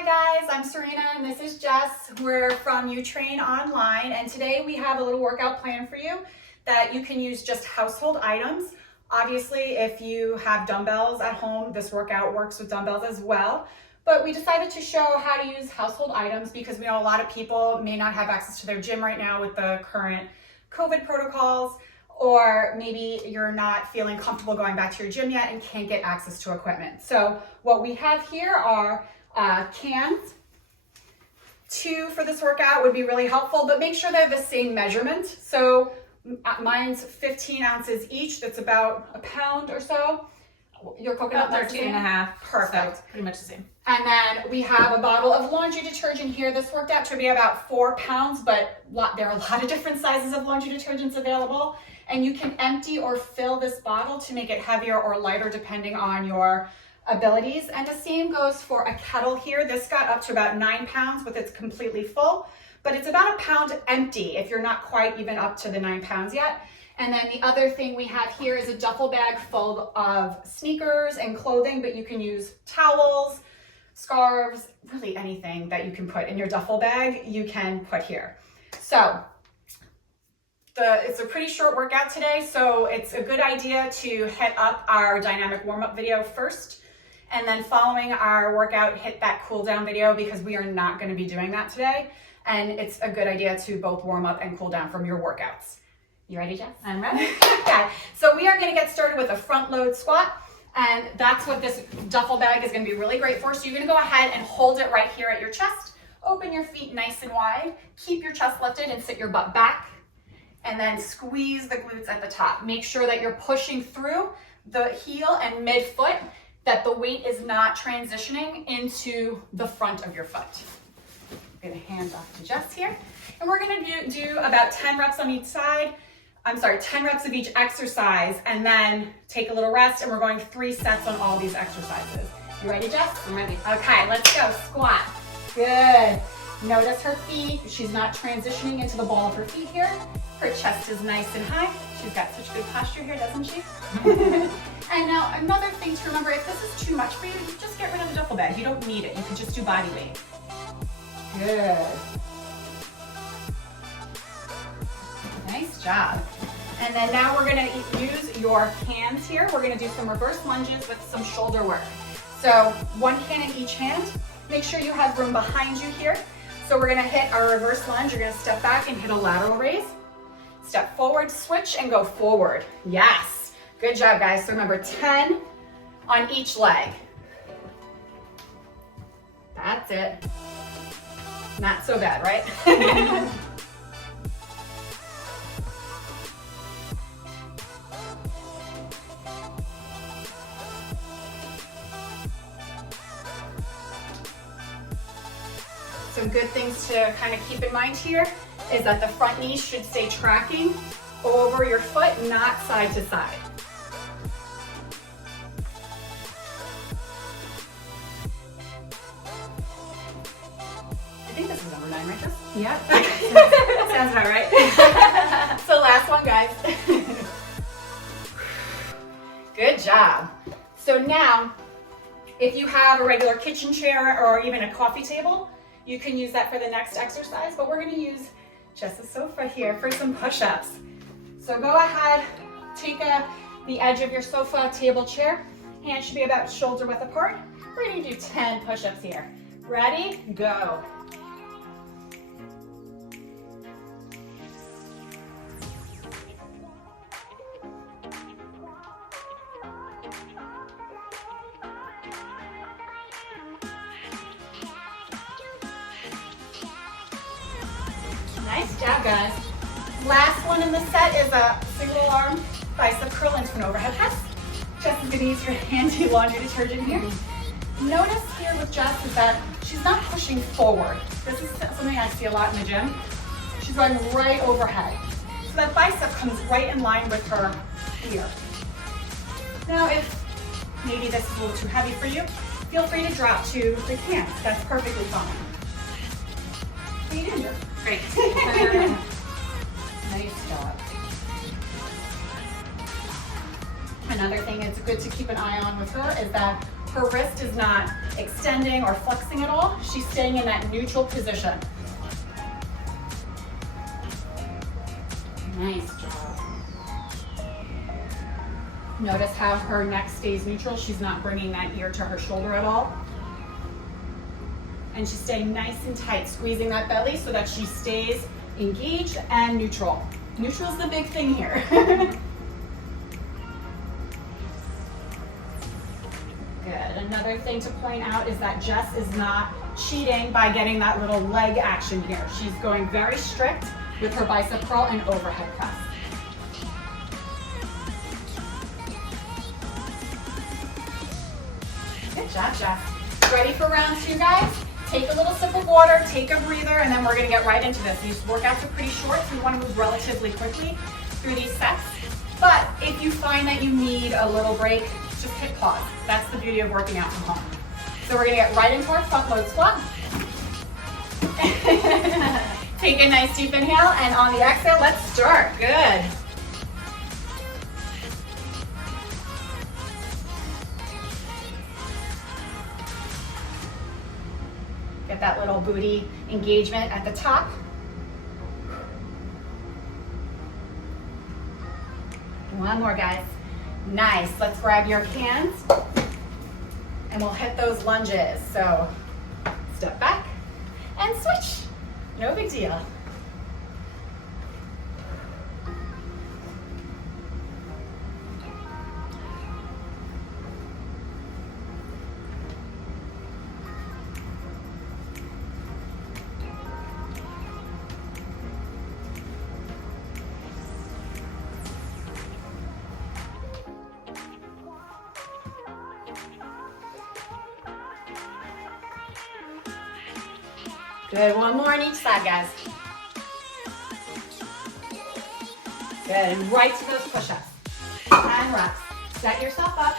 Hi guys, I'm Serena and this is Jess. We're from UTrain Online, and today we have a little workout plan for you that you can use just household items. Obviously, if you have dumbbells at home, this workout works with dumbbells as well. But we decided to show how to use household items because we know a lot of people may not have access to their gym right now with the current COVID protocols, or maybe you're not feeling comfortable going back to your gym yet and can't get access to equipment. So what we have here are cans. 2 for this workout would be really helpful, but make sure they're the same measurement. So mine's 15 ounces each. That's about a pound or so. Your coconut, about 13 and a half. Perfect. So pretty much the same. And then we have a bottle of laundry detergent here. This worked out to be about 4 pounds, but there are a lot of different sizes of laundry detergents available. And you can empty or fill this bottle to make it heavier or lighter depending on your abilities. And the same goes for a kettle here. This got up to about 9 pounds with it's completely full, but it's about a pound empty if you're not quite even up to the 9 pounds yet. And then the other thing we have here is a duffel bag full of sneakers and clothing, but you can use towels, scarves, really anything that you can put in your duffel bag, you can put here. So it's a pretty short workout today, so it's a good idea to hit up our dynamic warm-up video first, and then following our workout, hit that cool down video because we are not going to be doing that today. And it's a good idea to both warm up and cool down from your workouts. You ready, Jess? I'm ready. Okay, so we are going to get started with a front load squat, and that's what this duffel bag is going to be really great for. So you're going to go ahead and hold it right here at your chest. Open your feet nice and wide. Keep your chest lifted and sit your butt back. And then squeeze the glutes at the top. Make sure that you're pushing through the heel and midfoot, that the weight is not transitioning into the front of your foot. I'm going to hand off to Jess here. And we're going to do about 10 reps on each side. 10 reps of each exercise, and then take a little rest, and we're going 3 sets on all these exercises. You ready, Jess? I'm ready. Okay, let's go. Squat. Good. Notice her feet. She's not transitioning into the ball of her feet here. Her chest is nice and high. She's got such good posture here, doesn't she? And now another thing to remember, if this is too much for you, just get rid of the duffel bag. You don't need it. You can just do body weight. Good. Nice job. And then now we're gonna use your cans here. We're gonna do some reverse lunges with some shoulder work. So 1 can in each hand. Make sure you have room behind you here. So we're gonna hit our reverse lunge. You're gonna step back and hit a lateral raise. Step forward, switch, and go forward. Yes. Good job, guys. So remember, 10 on each leg. That's it. Not so bad, right? Some good things to kind of keep in mind here is that the front knee should stay tracking over your foot, not side to side. I think this is number 9, right, Jess? Yeah. Sounds about right. So last one, guys. Good job. So now, if you have a regular kitchen chair or even a coffee table, you can use that for the next exercise, but we're gonna use Jess's sofa here for some push-ups. So go ahead, take the edge of your sofa, table, chair. Hands should be about shoulder width apart. We're gonna do 10 push-ups here. Ready? Go. Nice job, guys. Last one in the set is a single arm bicep curl into an overhead press. Jess is gonna use her handy laundry detergent here. Notice here with Jess is that she's not pushing forward. This is something I see a lot in the gym. She's going right overhead. So that bicep comes right in line with her ear. Now if maybe this is a little too heavy for you, feel free to drop to the cans. That's perfectly fine. What are you doing, Jess? Great. Nice job. Another thing it's good to keep an eye on with her is that Her wrist is not extending or flexing at all. She's staying in that neutral position. Nice job. Notice how her neck stays neutral. She's not bringing that ear to her shoulder at all. And she's staying nice and tight, squeezing that belly so that she stays engaged and neutral. Neutral is the big thing here. Good. Another thing to point out is that Jess is not cheating by getting that little leg action here. She's going very strict with her bicep curl and overhead press. Good job, Jess. Ready for round 2, guys? Take a little sip of water, take a breather, and then we're gonna get right into this. These workouts are pretty short, so you wanna move relatively quickly through these sets. But if you find that you need a little break, just hit pause. That's the beauty of working out from home. So we're gonna get right into our front load squat. Take a nice deep inhale, and on the exhale, let's start. Good. Get that little booty engagement at the top. One more, guys. Nice. Let's grab your hands and we'll hit those lunges. So step back and switch. No big deal. Good, one more on each side, guys. Good, and right to those push-ups. And reps. Set yourself up.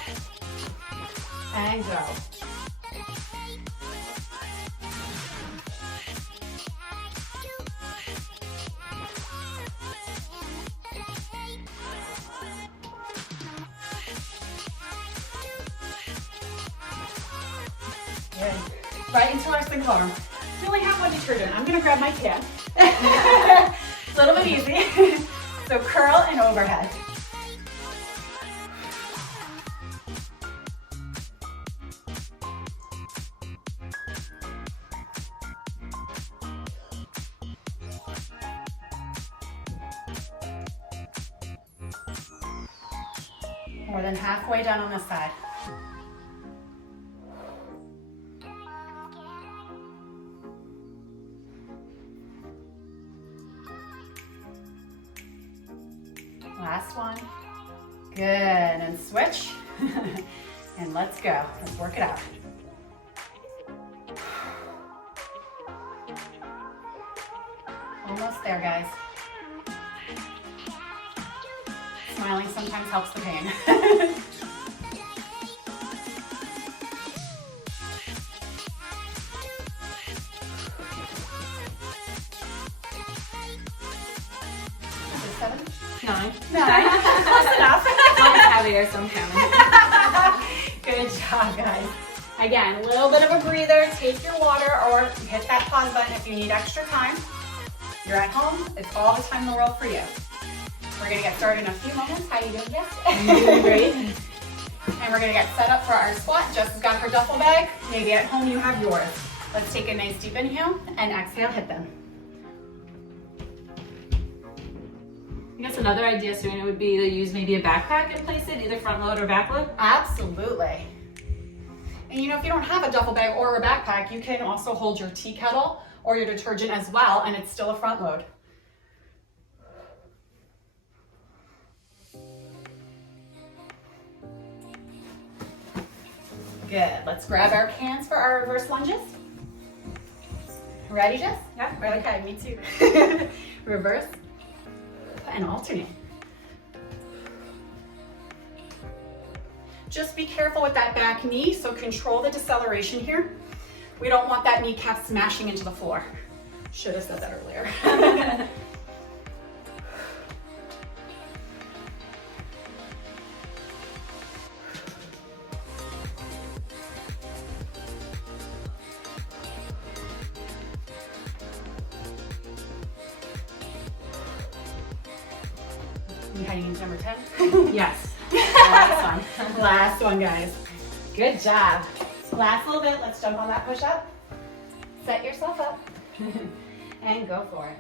And go. Good. Right into our single arm. We only have one detergent. I'm gonna grab my can. A little bit easy. So curl and overhead. More than halfway done on this side. Last one. Good, and switch. And let's go. Let's work it out. Almost there, guys. Smiling sometimes helps the pain. Seven? Nine. Close enough. Mine's heavier, so I'm counting. Good job, guys. Again, a little bit of a breather. Take your water or hit that pause button if you need extra time. You're at home. It's all the time in the world for you. We're gonna get started in a few moments. How you doing, Jess? I'm doing great. And we're gonna get set up for our squat. Jess has got her duffel bag. Maybe at home you have yours. Let's take a nice deep inhale and exhale, hit them. I guess another idea, Serena, would be to use maybe a backpack and place it, either front load or back load. Absolutely. And you know, if you don't have a duffel bag or a backpack, you can also hold your tea kettle or your detergent as well, and it's still a front load. Good. Let's grab our cans for our reverse lunges. Ready, Jess? Yeah. Okay, me too. Reverse and alternate. Just be careful with that back knee, so control the deceleration here. We don't want that kneecap smashing into the floor. Should have said that earlier. You heading into number 10? Yes. Last one. Last one, guys. Good job. Last little bit. Let's jump on that push-up. Set yourself up and go for it.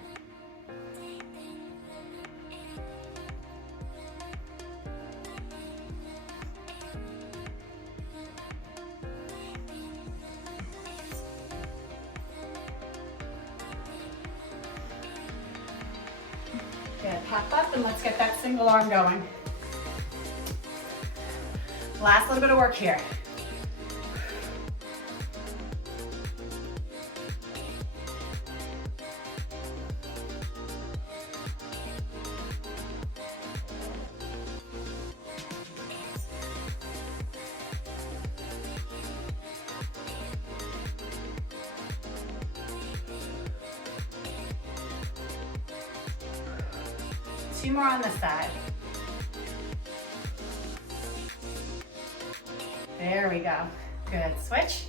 Good, pop up and let's get that single arm going. Last little bit of work here. 2 more on this side. There we go. Good, switch.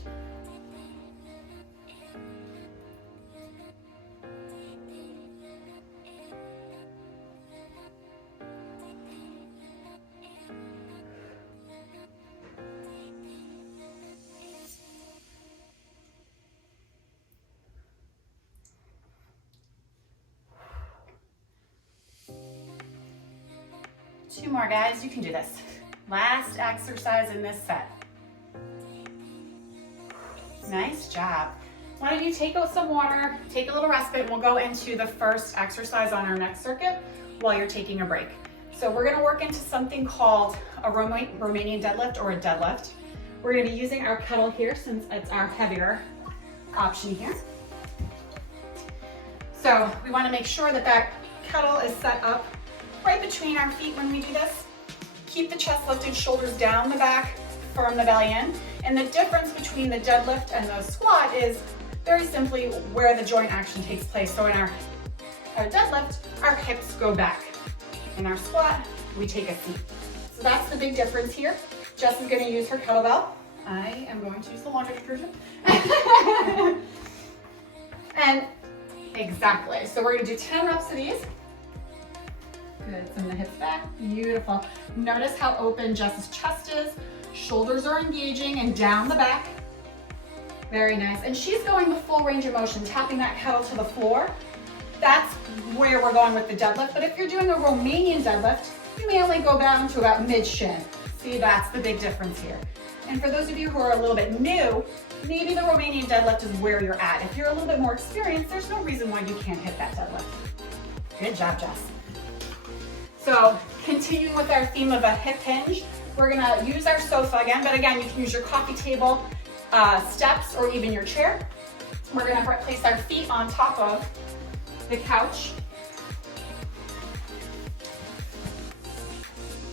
Two more, guys. You can do this. Last exercise in this set. Nice job. Why don't you take out some water, take a little respite, and we'll go into the first exercise on our next circuit while you're taking a break. So we're gonna work into something called a Romanian deadlift or a deadlift. We're gonna be using our kettle here since it's our heavier option here. So we wanna make sure that that kettle is set up right between our feet when we do this. Keep the chest lifted, shoulders down the back, firm the belly in. And the difference between the deadlift and the squat is very simply where the joint action takes place. So in our deadlift, our hips go back. In our squat, we take a seat. So that's the big difference here. Jess is gonna use her kettlebell. I am going to use the laundry detergent. And exactly, so we're gonna do 10 reps of these. Good, send the hips back, beautiful. Notice how open Jess's chest is. Shoulders are engaging and down the back. Very nice. And she's going the full range of motion, tapping that kettle to the floor. That's where we're going with the deadlift. But if you're doing a Romanian deadlift, you may only go down to about mid-shin. See, that's the big difference here. And for those of you who are a little bit new, maybe the Romanian deadlift is where you're at. If you're a little bit more experienced, there's no reason why you can't hit that deadlift. Good job, Jess. So continuing with our theme of a hip hinge, we're gonna use our sofa again, but again, you can use your coffee table, steps, or even your chair. We're gonna place our feet on top of the couch.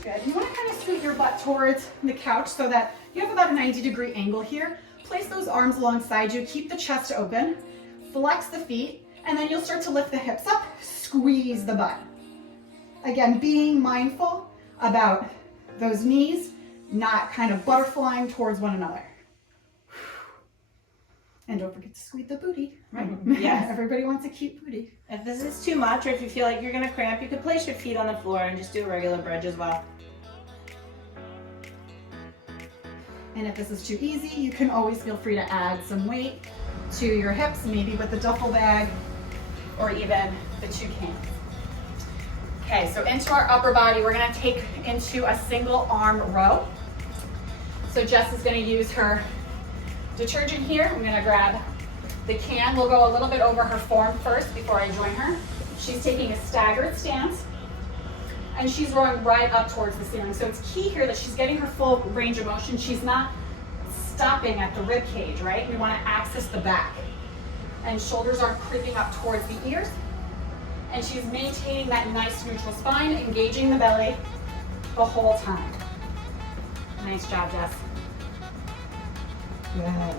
Good, you wanna kind of scoot your butt towards the couch so that you have about a 90-degree angle here. Place those arms alongside you, keep the chest open, flex the feet, and then you'll start to lift the hips up, squeeze the butt. Again, being mindful about those knees not kind of butterflying towards one another. And don't forget to squeeze the booty, right? Yes. Everybody wants a cute booty. If this is too much or if you feel like you're gonna cramp, you could place your feet on the floor and just do a regular bridge as well. And if this is too easy, you can always feel free to add some weight to your hips, maybe with the duffel bag or even the 2 cans. Okay, so into our upper body, we're gonna take into a single arm row. So Jess is gonna use her detergent here. I'm gonna grab the can. We'll go a little bit over her form first before I join her. She's taking a staggered stance and she's rowing right up towards the ceiling. So it's key here that she's getting her full range of motion. She's not stopping at the rib cage, right? We wanna access the back. And shoulders aren't creeping up towards the ears. And she's maintaining that nice neutral spine, engaging the belly the whole time. Nice job, Jess. Good.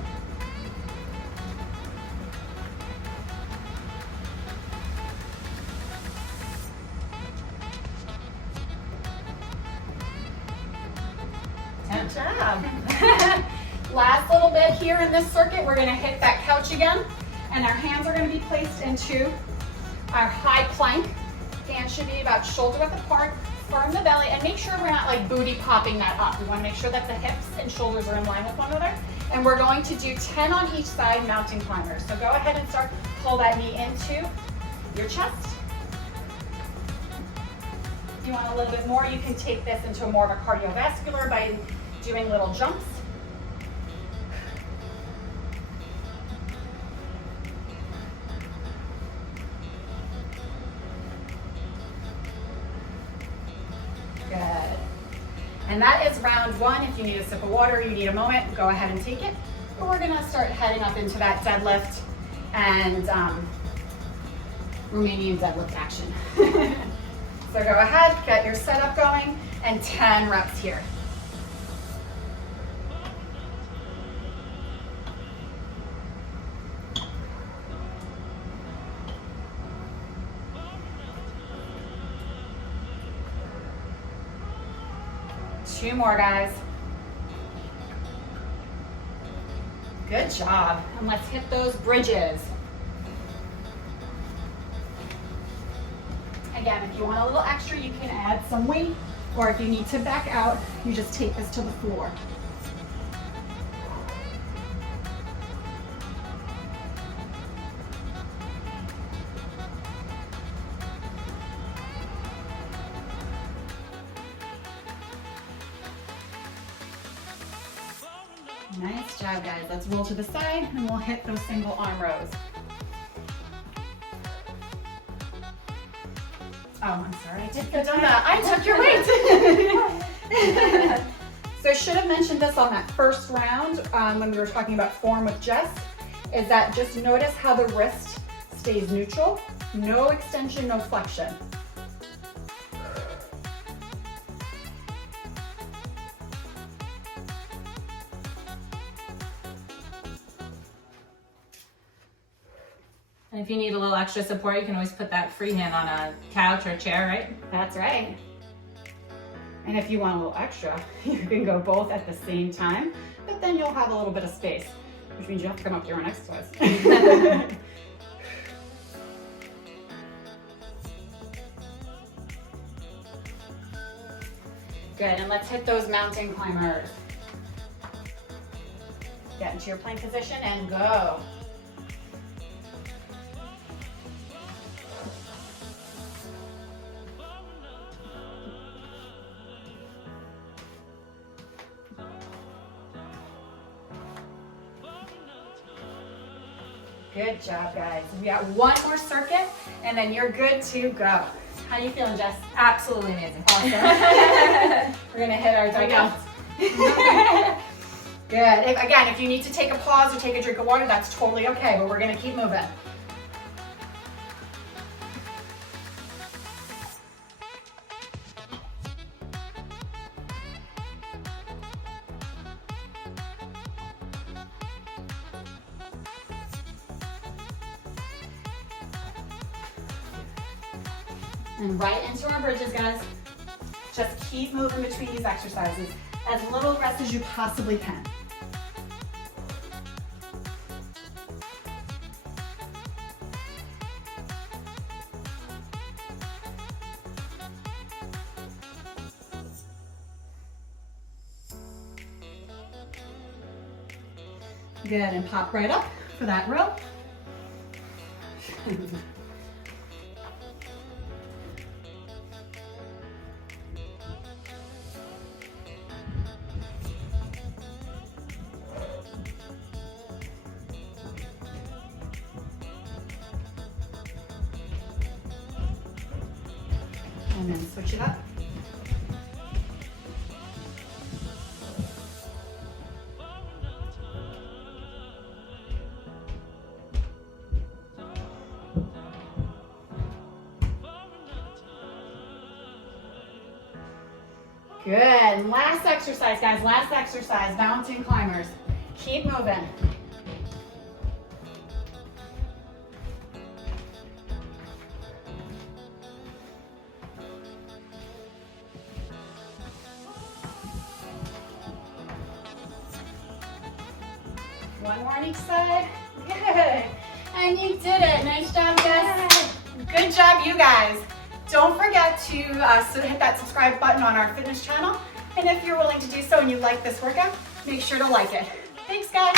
Good job. Last little bit here in this circuit, we're gonna hit that couch again, and our hands are gonna be placed into our high plank. Hands should be about shoulder width apart, firm the belly and make sure we're not like booty popping that up. We want to make sure that the hips and shoulders are in line with one another. And we're going to do 10 on each side mountain climbers. So go ahead and start, pull that knee into your chest. If you want a little bit more, you can take this into more of a cardiovascular by doing little jumps. Good. And that is round one. If you need a sip of water, you need a moment, go ahead and take it. But we're gonna start heading up into that deadlift and Romanian deadlift action. So go ahead, get your setup going, and 10 reps here. Two more, guys. Good job. And let's hit those bridges. Again, if you want a little extra, you can add some weight, or if you need to back out, you just take this to the floor. Nice job, guys. Let's roll to the side and we'll hit those single arm rows. Oh, I'm sorry, I did go down that. I took your weight. So I should have mentioned this on that first round when we were talking about form with Jess, is that just notice how the wrist stays neutral. No extension, no flexion. And if you need a little extra support, you can always put that free hand on a couch or a chair, right? That's right. And if you want a little extra, you can go both at the same time, but then you'll have a little bit of space, which means you have to come up here next to us. Good, and let's hit those mountain climbers. Get into your plank position and go. Good job, guys. We got one more circuit, and then you're good to go. How you feeling, Jess? Absolutely amazing. Awesome. We're gonna hit our dugouts. Good. If you need to take a pause or take a drink of water, that's totally okay, but we're gonna keep moving. And right into our bridges, guys. Just keep moving between these exercises. As little rest as you possibly can. Good, and pop right up for that row. And then switch it up. Good, and last exercise, guys, last exercise, mountain climbers. Keep moving. One more on each side. Good. And you did it. Nice job, Jess. Good job, you guys. Don't forget to hit that subscribe button on our fitness channel. And if you're willing to do so and you like this workout, make sure to like it. Thanks, guys.